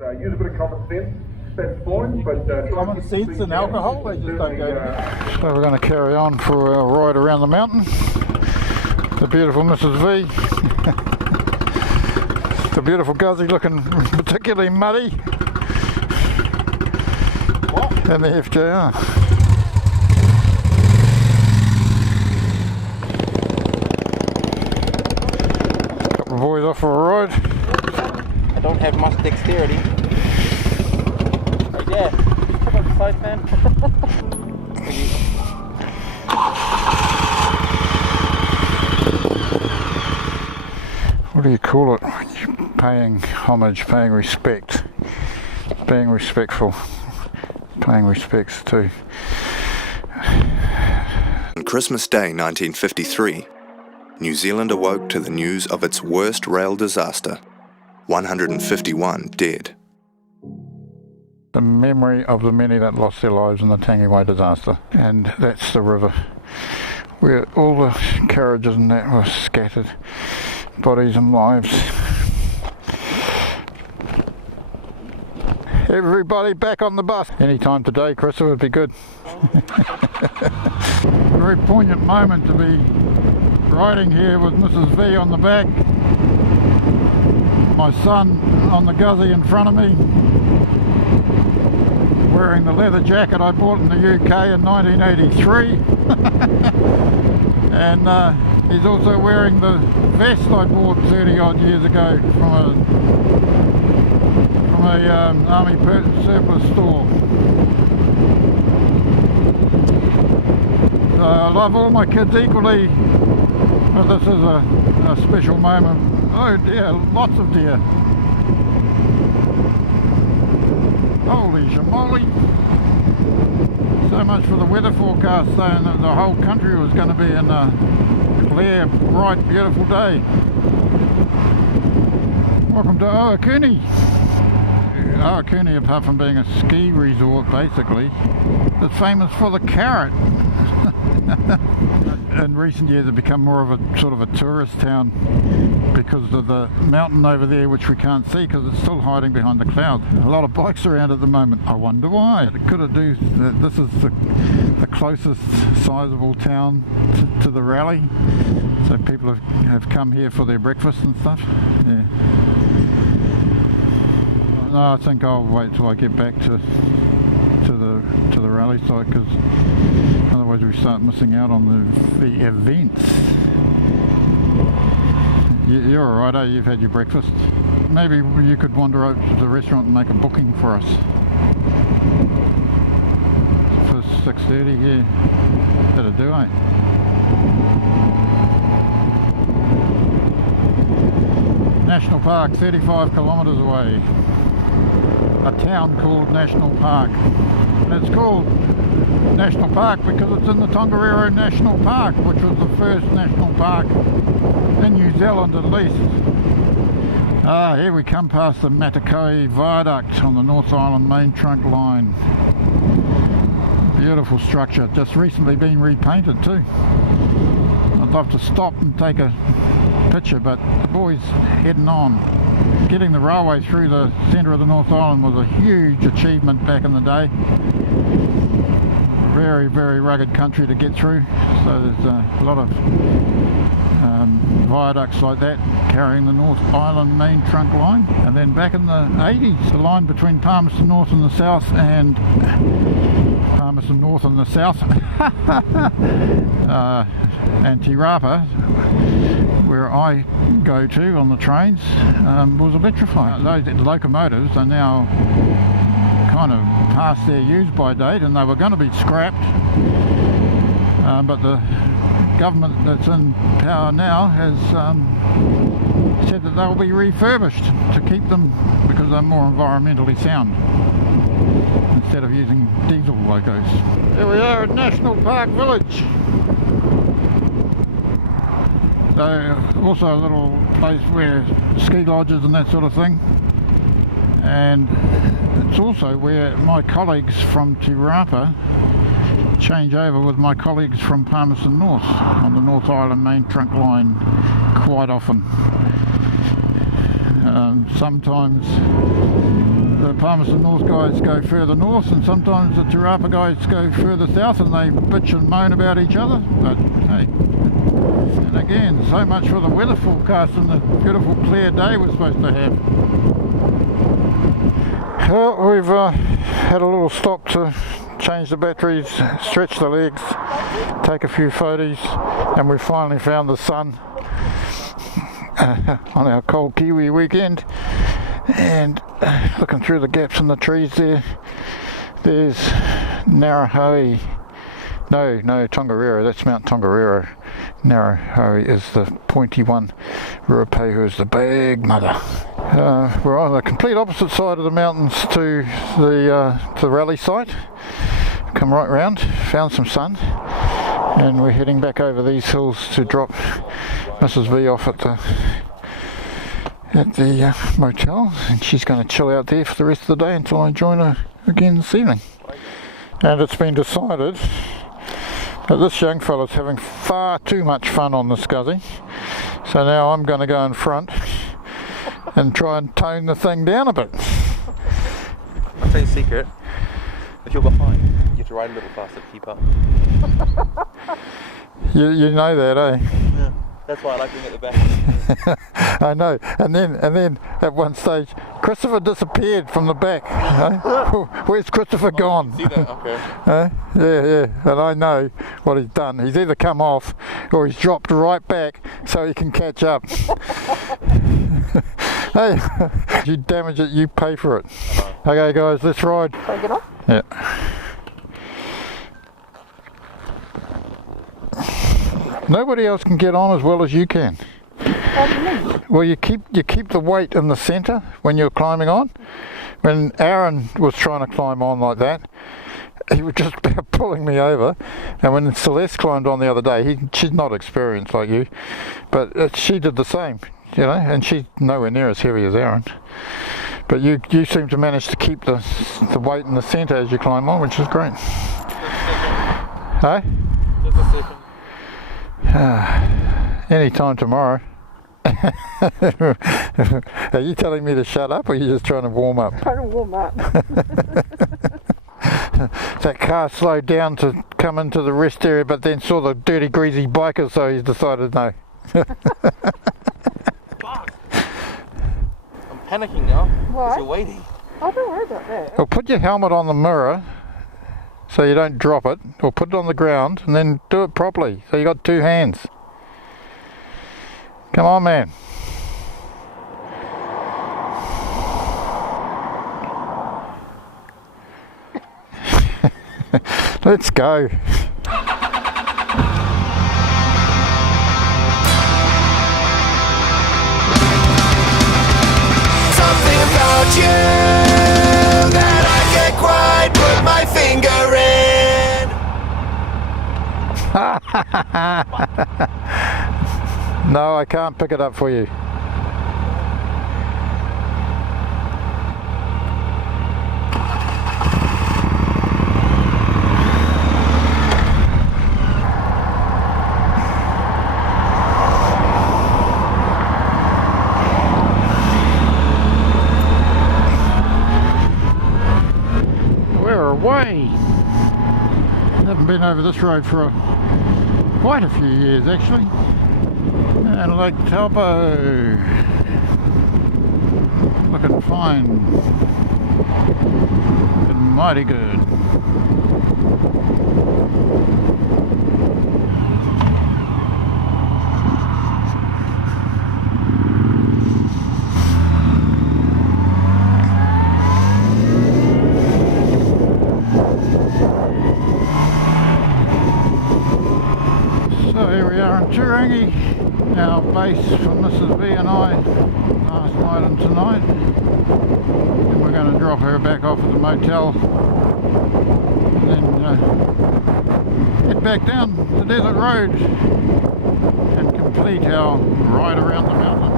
use a bit of common sense. That's fine, but common sense and alcohol, they just don't go. So we're going to carry on for our ride around the mountain. The beautiful Mrs. V. The beautiful Guzzy looking particularly muddy. What? And the FJR. Couple of boys off for a ride. I don't have much dexterity. Hey Dad, come on the side, man. What do you call it? Paying homage, paying respect, being respectful, paying respects too. On Christmas Day 1953, New Zealand awoke to the news of its worst rail disaster, 151 dead. The memory of the many that lost their lives in the Tangiwai disaster, and that's the river where all the carriages and that were scattered, bodies and lives. Everybody back on the bus. Any time today, Christopher, would be good. Very poignant moment to be riding here with Mrs. V on the back, my son on the Guzzy in front of me, wearing the leather jacket I bought in the UK in 1983. And he's also wearing the vest I bought 30 odd years ago from a army surplus store. So I love all my kids equally, but this is a special moment. Oh dear, lots of deer. Holy shamoly. So much for the weather forecast saying that the whole country was going to be in a clear, bright, beautiful day. Welcome to Iwakuni. Iwakuni, apart from being a ski resort basically, is famous for the carrot. In recent years it's become more of a sort of a tourist town because of the mountain over there which we can't see because it's still hiding behind the clouds. A lot of bikes around at the moment. I wonder why. Could it do that? This is the closest sizable town to the rally, so people have come here for their breakfast and stuff. Yeah. No, I think I'll wait till I get back to the rally site, because otherwise we start missing out on the events. You're alright, eh? You've had your breakfast. Maybe you could wander out to the restaurant and make a booking for us for 6:30. Yeah, that'll do, eh? National Park, 35 kilometres away. A town called National Park. And it's called National Park because it's in the Tongariro National Park, which was the first national park in New Zealand at least. Here we come past the Matakoi Viaduct on the North Island main trunk line. Beautiful structure, just recently been repainted too. I'd love to stop and take a picture, but the boys heading on. Getting the railway through the centre of the North Island was a huge achievement back in the day. Very, very rugged country to get through, so there's a lot of viaducts like that carrying the North Island main trunk line. And then back in the 80s, the line between Palmerston North and the south and Palmerston North and the south and Te Rapa, where I go to on the trains, was electrified. Those locomotives are now kind of past their use-by date, and they were going to be scrapped, but the government that's in power now has said that they'll be refurbished to keep them because they're more environmentally sound instead of using diesel locos. Here we are at National Park Village. So also a little place where ski lodges and that sort of thing, and it's also where my colleagues from Te Rapa change over with my colleagues from Palmerston North on the North Island main trunk line quite often. Sometimes Palmerston North guys go further north, and sometimes the Te Rapa guys go further south, and they bitch and moan about each other. But hey, and again, so much for the weather forecast and the beautiful clear day we're supposed to have. Well, we've had a little stop to change the batteries, stretch the legs, take a few photos, and we finally found the sun on our Cold Kiwi weekend. And looking through the gaps in the trees there's Narahoe. No, Tongariro, that's Mount Tongariro. Narahoe is the pointy one. Ruapehu is the big mother. We're on the complete opposite side of the mountains to the rally site. Come right round, found some sun, and we're heading back over these hills to drop Mrs. V off at the motel, and she's going to chill out there for the rest of the day until I join her again this evening. And it's been decided that this young fella's having far too much fun on the Scuzzy, so now I'm going to go in front and try and tone the thing down a bit. I'll tell you a secret. If you're behind, you have to ride a little faster to keep up. You know that, eh? Yeah. That's why I like being at the back. I know. And then at one stage, Christopher disappeared from the back. Where's Christopher gone? See that? Okay. Yeah. And I know what he's done. He's either come off or he's dropped right back so he can catch up. Hey, you damage it, you pay for it. Okay, guys, let's ride. Shall I get off? Yeah. Nobody else can get on as well as you can. How do you mean? Well, you keep the weight in the centre when you're climbing on. When Aaron was trying to climb on like that, he was just about pulling me over. And when Celeste climbed on the other day, she's not experienced like you, but she did the same, you know. And she's nowhere near as heavy as Aaron. But you seem to manage to keep the weight in the centre as you climb on, which is great. Hey? Just a second. Anytime tomorrow. Are you telling me to shut up, or are you just trying to warm up? Trying to warm up. That car slowed down to come into the rest area, but then saw the dirty, greasy bikers, so he's decided no. I'm panicking now. Why? Because you're waiting. Oh, don't worry about that. Well, put your helmet on the mirror so you don't drop it, or put it on the ground and then do it properly so you got two hands. Come on, man. Let's go. Something about you that I can't quite put my finger in. No, I can't pick it up for you. We're away. Haven't been over this road for quite a few years actually. And Lake Taupo, looking fine, looking mighty good. So here we are in Turangi. Our base for Mrs. V and I last night and tonight, and we're going to drop her back off at the motel and then head back down the desert road and complete our ride around the mountain.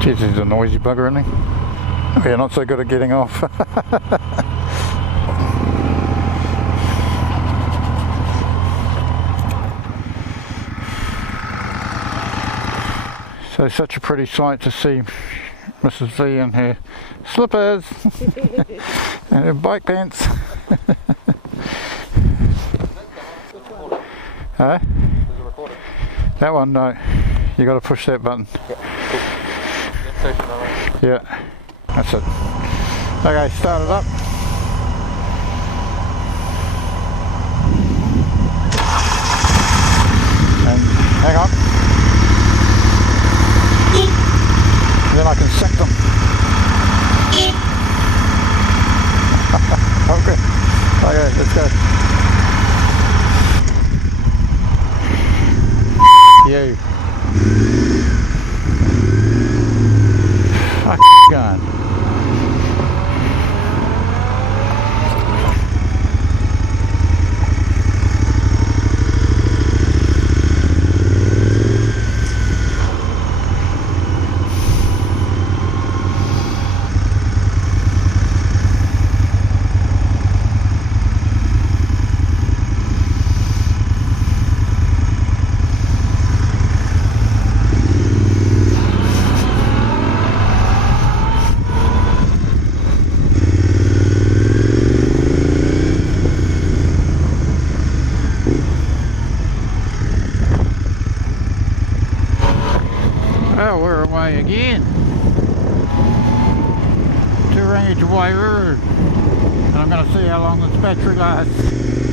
Jeez, he's a noisy bugger, isn't he? Oh, yeah, not so good at getting off. So such a pretty sight to see Mrs. V in her slippers and her bike pants. Huh? That one, no. You got to push that button. Yeah, that's it. Okay, start it up. And hang on. And then I can sync them. Okay. Okay, let's go. You. Gun. Well, we're away again to Range Way Road, and I'm going to see how long this battery lasts.